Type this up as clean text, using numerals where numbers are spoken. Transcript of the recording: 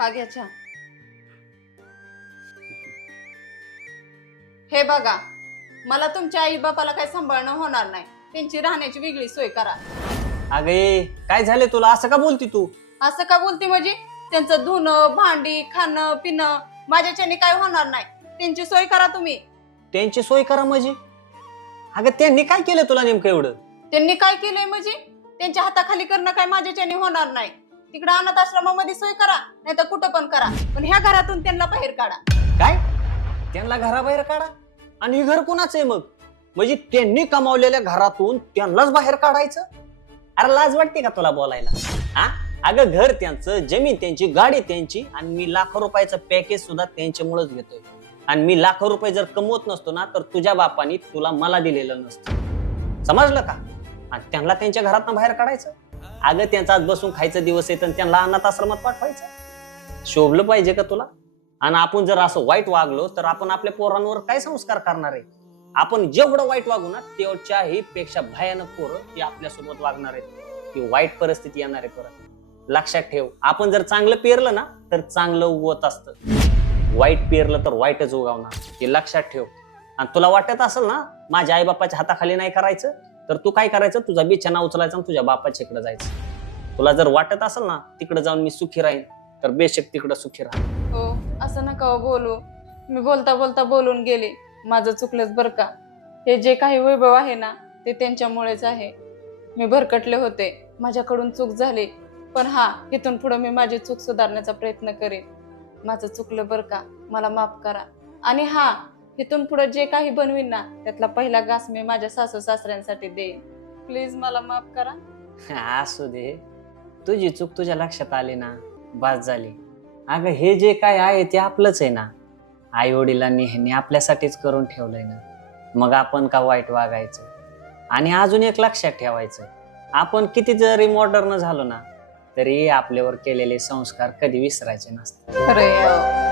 हा घ्या चहा. हे बघा, मला तुमच्या आई बापाला काही सांभाळणं होणार नाही. त्यांची राहण्याची वेगळी सोय करा. अगे काय झाले तुला, असं का बोलती तू? असं का बोलते म्हणजे? त्यांचं धुणं भांडी खाणं पिणं माझ्याच्याने काय होणार नाही. त्यांची सोय करा तुम्ही. त्यांची सोय करा म्हणजे? अगं त्यांनी काय केलं तुला नेमकं एवढं? त्यांनी काय केलंय म्हणजे? त्यांच्या हाताखाली करणं काय माझ्याच्याने होणार नाही. तिकडे अनाथ आश्रमामध्ये सोय करा, नाही तर कुठं पण करा, पण ह्या घरातून त्यांना बाहेर काढा. काय? त्यांना घराबाहेर काढा? आणि हे घर कुणाचं आहे मग? म्हणजे त्यांनी कमावलेल्या घरातून त्यांनाच बाहेर काढायचं? अरे लाज वाटते का तुला बोलायला? हा, अगं घर त्यांचं, जमीन त्यांची, गाडी त्यांची, आणि मी लाखो रुपयाचं पॅकेज सुद्धा त्यांच्यामुळेच घेतोय. आणि मी लाखो रुपये जर कमवत नसतो ना, तर तुझ्या बापानी तुला मला दिलेलं नसतं. समजलं का? आणि त्यांना त्यांच्या घरातनं बाहेर काढायचं? अगं त्यांचा आज बसून खायचा दिवस आहे तर त्यांना अनाथ आश्रमात पाठवायचं? शोभलं पाहिजे का तुला? आणि आपण जर असं वाईट वागलो तर आपण आपल्या पोरांवर काय संस्कार करणार आहे? आपण जेवढं वाईट वागू ना, तेवढ्याही पेक्षा भयानक पोरं ती आपल्यासोबत वागणार आहेत. ती वाईट परिस्थिती येणार आहे परत. लक्षात ठेव, आपण जर चांगलं पेरलं ना तर चांगलं उगवत असतं. वाईट पेरलं तर वाईटच उगवणार, हे लक्षात ठेव. आणि तुला वाटत असेल ना माझ्या आई बापाच्या हाताखाली नाही करायचं, तर तू काय करायचं, तुझा बिछाना उचलायचा आणि तुझ्या बापाच्या इकडे जायचं. तुला जर वाटत असेल ना तिकडे जाऊन मी सुखी राहीन, तर बेशक तिकडे सुखी राहा. हो, असं नका बोलू. मी बोलता बोलता बोलून गेले. माझं चुकलंच बरं का. हे जे काही वैभव आहे ना ते त्यांच्यामुळेच आहे. मी भरकटले होते, माझ्याकडून चूक झाली, पण हा, इथून पुढे मी माझी चूक सुधारण्याचा प्रयत्न करेन. माझं चुकलं बरं का, मला माफ करा. आणि हा, इथून पुढे जे काही बनवीन ना त्यातला पहिला घास मी माझ्या सासू सासऱ्यांसाठी देईन. प्लीज मला माफ करा. असू दे, तुझी चूक तुझ्या लक्षात आली ना, बास झाली. अगं हे जे काय आहे ते आपलंच आहे ना. आई वडिलांनी ह्यांनी आपल्यासाठीच करून ठेवलंय ना, मग आपण का वाईट वागायचं? आणि अजून एक लक्षात ठेवायचं, आपण किती जरी मॉडर्न झालो ना तरी आपल्यावर केलेले संस्कार कधी विसरायचे नसतात. खरंय.